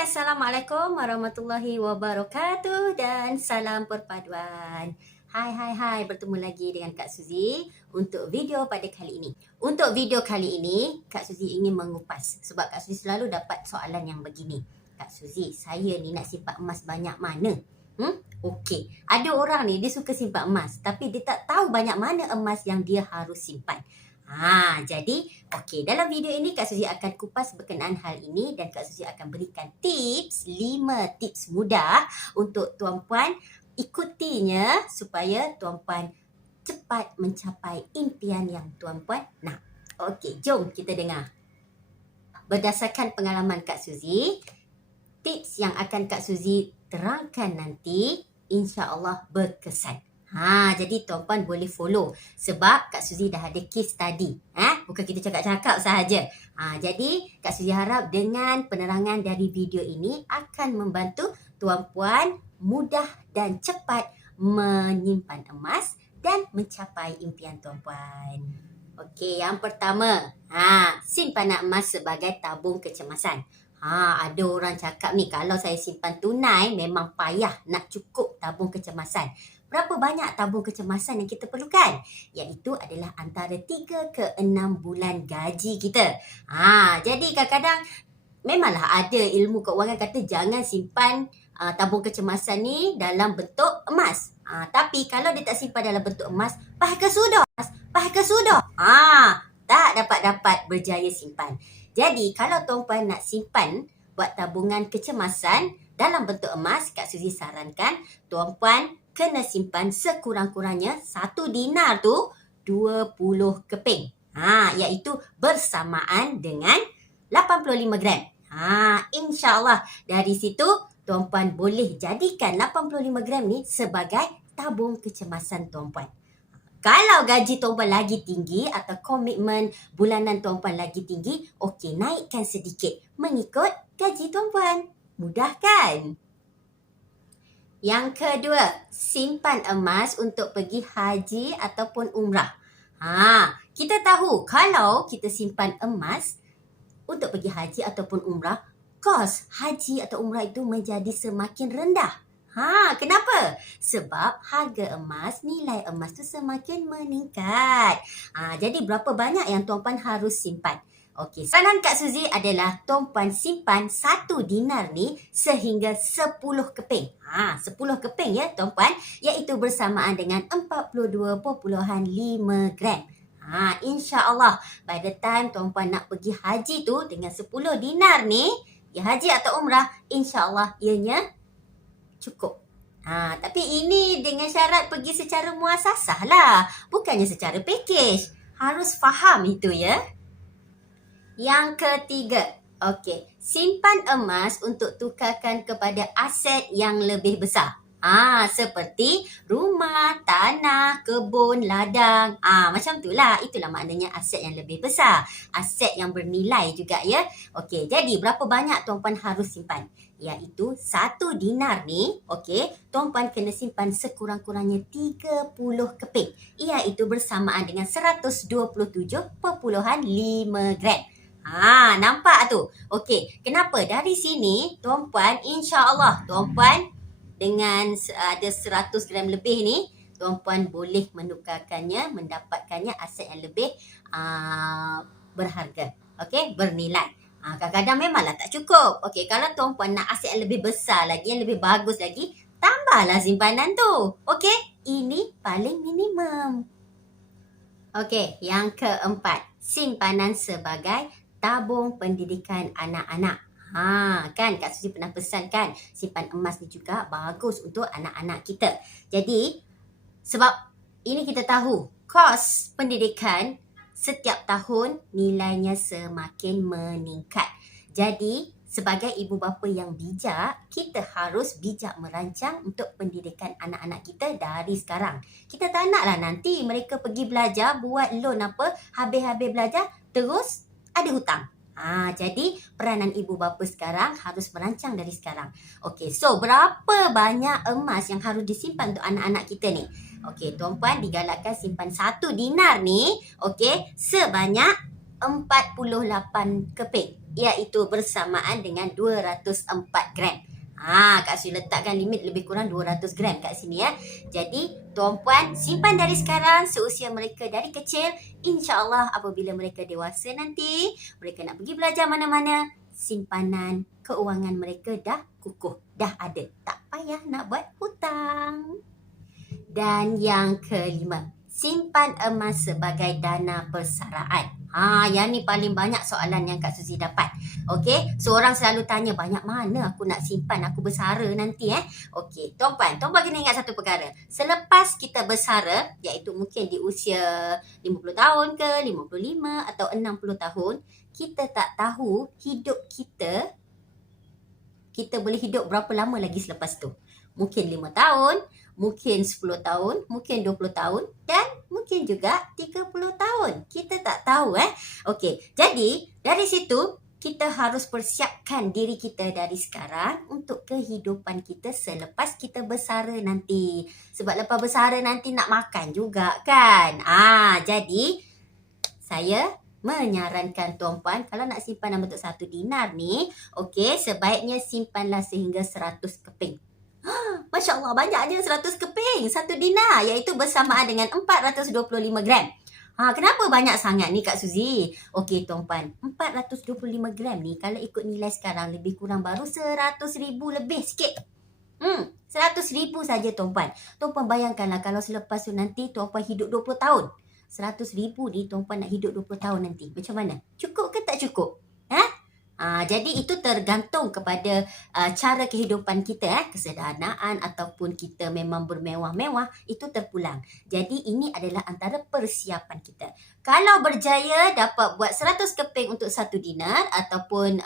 Assalamualaikum warahmatullahi wabarakatuh dan salam perpaduan. Hai, bertemu lagi dengan Kak Suzy untuk video pada kali ini. Untuk video kali ini, Kak Suzy ingin mengupas sebab Kak Suzy selalu dapat soalan yang begini. Kak Suzy, saya ni nak simpan emas banyak mana? Okey, ada orang ni dia suka simpan emas tapi dia tak tahu banyak mana emas yang dia harus simpan. Jadi, dalam video ini Kak Suzy akan kupas berkenaan hal ini dan Kak Suzy akan berikan 5 tips mudah untuk tuan-puan ikutinya supaya tuan-puan cepat mencapai impian yang tuan-puan nak. Jom kita dengar. Berdasarkan pengalaman Kak Suzy, tips yang akan Kak Suzy terangkan nanti insya-Allah berkesan. Jadi tuan-puan boleh follow sebab Kak Suzy dah ada case study. Bukan kita cakap-cakap sahaja. Jadi Kak Suzy harap dengan penerangan dari video ini akan membantu tuan-puan mudah dan cepat menyimpan emas dan mencapai impian tuan-puan. Yang pertama, simpanan emas sebagai tabung kecemasan. Ada orang cakap ni kalau saya simpan tunai memang payah nak cukup tabung kecemasan. Berapa banyak tabung kecemasan yang kita perlukan? Iaitu adalah antara 3 ke 6 bulan gaji kita. Jadi kadang-kadang memanglah ada ilmu keuangan kata jangan simpan tabung kecemasan ni dalam bentuk emas. Tapi kalau dia tak simpan dalam bentuk emas, pahal sudah. Tak dapat berjaya simpan. Jadi kalau tuan-puan nak simpan buat tabungan kecemasan dalam bentuk emas, Kak Suzy sarankan tuan-puan kena simpan sekurang-kurangnya 1 dinar tu 20 keping. Iaitu bersamaan dengan 85 gram. InsyaAllah dari situ tuan-puan boleh jadikan 85 gram ni sebagai tabung kecemasan tuan-puan. Kalau gaji tuan-puan lagi tinggi atau komitmen bulanan tuan-puan lagi tinggi, naikkan sedikit mengikut gaji tuan-puan. Mudah kan? Yang kedua, simpan emas untuk pergi haji ataupun umrah. Kita tahu kalau kita simpan emas untuk pergi haji ataupun umrah, kos haji atau umrah itu menjadi semakin rendah. Kenapa? Sebab harga emas, nilai emas tu semakin meningkat. Jadi berapa banyak yang tuan-puan harus simpan? Saran Kak Suzy adalah tuan-puan simpan 1 dinar ni sehingga 10 keping. 10 keping ya tuan-puan, iaitu bersamaan dengan 42.5 gram. InsyaAllah by the time tuan-puan nak pergi haji tu dengan 10 dinar ni, ya haji atau umrah, insyaAllah ianya cukup. Tapi ini dengan syarat pergi secara muasasah lah. Bukannya secara package. Harus faham itu ya. Yang ketiga, simpan emas untuk tukarkan kepada aset yang lebih besar. Seperti rumah, tanah, kebun, ladang. Macam itulah. Itulah maknanya aset yang lebih besar. Aset yang bernilai juga ya. Jadi berapa banyak tuan-puan harus simpan? Iaitu 1 dinar ni, tuan-puan kena simpan sekurang-kurangnya 30 keping. Iaitu bersamaan dengan 127.5 gram. Nampak tu? Kenapa? Dari sini, tuan-puan, insyaAllah, tuan-puan dengan ada 100 gram lebih ni, tuan-puan boleh menukarkannya, mendapatkannya aset yang lebih berharga. Bernilai. Kadang-kadang memanglah tak cukup. Kalau tuan-puan nak aset yang lebih besar lagi, yang lebih bagus lagi, tambahlah simpanan tu. Ini paling minimum. Yang keempat, simpanan sebagai tabung pendidikan anak-anak. Kan Kak Suzy pernah pesan kan, simpan emas ni juga bagus untuk anak-anak kita. Jadi, sebab ini kita tahu, kos pendidikan setiap tahun nilainya semakin meningkat. Jadi, sebagai ibu bapa yang bijak, kita harus bijak merancang untuk pendidikan anak-anak kita dari sekarang. Kita tak naklah nanti mereka pergi belajar, buat loan apa, habis-habis belajar, terus ada hutang. Jadi peranan ibu bapa sekarang harus merancang dari sekarang. So berapa banyak emas yang harus disimpan untuk anak-anak kita ni? Tuan-puan digalakkan simpan 1 dinar ni, sebanyak 48 keping, iaitu bersamaan dengan 204 gram. Kak Suzy letakkan limit lebih kurang 200 gram kat sini ya. Jadi tuan puan simpan dari sekarang seusia mereka dari kecil. InsyaAllah apabila mereka dewasa nanti, mereka nak pergi belajar mana-mana, simpanan keuangan mereka dah kukuh, dah ada. Tak payah nak buat hutang. Dan yang kelima, simpan emas sebagai dana persaraan. Yang ni paling banyak soalan yang Kak Suzy dapat. Okey, seorang selalu tanya, banyak mana aku nak simpan, aku bersara nanti Okey, tuan puan kena ingat satu perkara. Selepas kita bersara, iaitu mungkin di usia 50 tahun ke, 55 atau 60 tahun, kita tak tahu hidup kita boleh hidup berapa lama lagi selepas tu. Mungkin 5 tahun, mungkin 10 tahun, mungkin 20 tahun dan mungkin juga 30 tahun. Kita tak tahu Okey, jadi dari situ kita harus persiapkan diri kita dari sekarang untuk kehidupan kita selepas kita bersara nanti. Sebab lepas bersara nanti nak makan juga kan. Jadi saya menyarankan tuan puan kalau nak simpan dalam bentuk 1 dinar ni, okey, sebaiknya simpanlah sehingga 100 keping. Masya Allah, banyaknya 100 keping 1 dinar, iaitu bersamaan dengan 425 gram. Kenapa banyak sangat ni Kak Suzy? Okey tuan puan, 425 gram ni kalau ikut nilai sekarang lebih kurang baru 100,000 lebih sikit. 100,000 saja tuan puan. Tuan puan bayangkanlah kalau selepas tu nanti tuan puan hidup 20 tahun. 100,000 ni tuan puan nak hidup 20 tahun nanti. Macam mana? Cukup ke tak cukup? Jadi itu tergantung kepada cara kehidupan kita, kesederhanaan ataupun kita memang bermewah-mewah, itu terpulang. Jadi ini adalah antara persiapan kita. Kalau berjaya dapat buat 100 keping untuk 1 dinar ataupun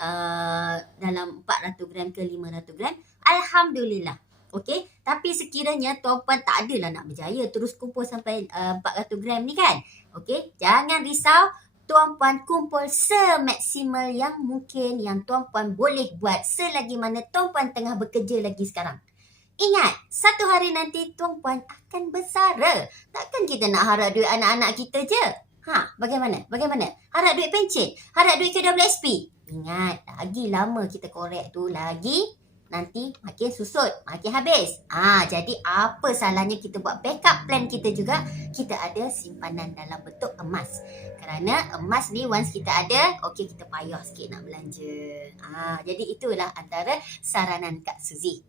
dalam 400 gram ke 500 gram, Alhamdulillah. Okey, tapi sekiranya tuan puan tak adalah nak berjaya terus kumpul sampai 400 gram ni kan. Okey, jangan risau. Tuan puan kumpul semaksimal yang mungkin yang tuan puan boleh buat selagi mana tuan puan tengah bekerja lagi sekarang. Ingat, satu hari nanti tuan puan akan bersara. Takkan kita nak harap duit anak-anak kita je? Bagaimana? Harap duit pencen? Harap duit KWSP? Ingat, lagi lama kita korek tu lagi nanti makin susut, makin habis. Jadi apa salahnya kita buat backup plan kita juga, kita ada simpanan dalam bentuk emas. Kerana emas ni once kita ada, okey kita payah sikit nak belanja. Jadi itulah antara saranan Kak Suzy.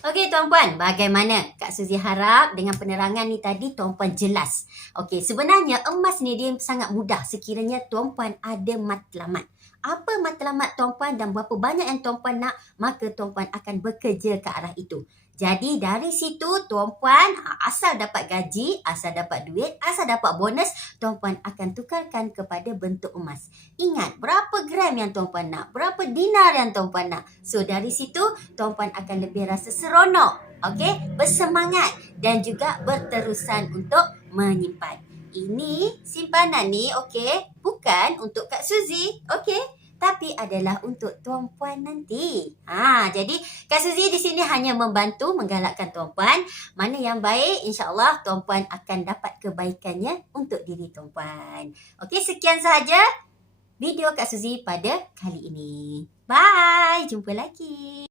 Okey tuan puan, bagaimana? Kak Suzy harap dengan penerangan ni tadi tuan puan jelas. Okey, sebenarnya emas ni dia sangat mudah sekiranya tuan puan ada matlamat. Apa matlamat tuan puan dan berapa banyak yang tuan puan nak, maka tuan puan akan bekerja ke arah itu. Jadi dari situ tuan puan asal dapat gaji, asal dapat duit, asal dapat bonus, tuan puan akan tukarkan kepada bentuk emas. Ingat berapa gram yang tuan puan nak, berapa dinar yang tuan puan nak. So dari situ tuan puan akan lebih rasa seronok, okey, bersemangat dan juga berterusan untuk menyimpan. Ini simpanan ni okey, bukan untuk Kak Suzy, okey, tapi adalah untuk tuan puan nanti. Jadi Kak Suzy di sini hanya membantu menggalakkan tuan puan. Mana yang baik, insya-Allah tuan puan akan dapat kebaikannya untuk diri tuan puan. Okey, sekian sahaja video Kak Suzy pada kali ini. Bye, jumpa lagi.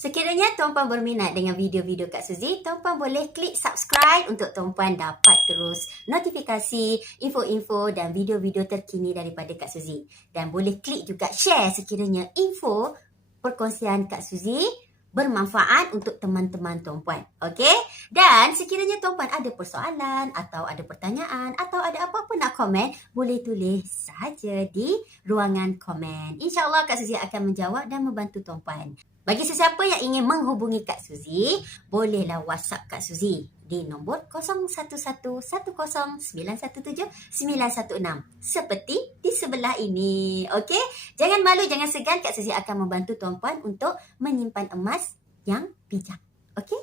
Sekiranya tuan puan berminat dengan video-video Kak Suzy, tuan puan boleh klik subscribe untuk tuan puan dapat terus notifikasi, info-info dan video-video terkini daripada Kak Suzy. Dan boleh klik juga share sekiranya info perkongsian Kak Suzy bermanfaat untuk teman-teman tuan puan. Okey? Dan sekiranya tuan puan ada persoalan atau ada pertanyaan atau ada apa-apa nak komen, boleh tulis saja di ruangan komen. InsyaAllah Kak Suzy akan menjawab dan membantu tuan puan. Bagi sesiapa yang ingin menghubungi Kak Suzy, bolehlah WhatsApp Kak Suzy di nombor 01110917 916 seperti di sebelah ini. Okey? Jangan malu, jangan segan, Kak Suzy akan membantu tuan puan untuk menyimpan emas yang bijak. Okey?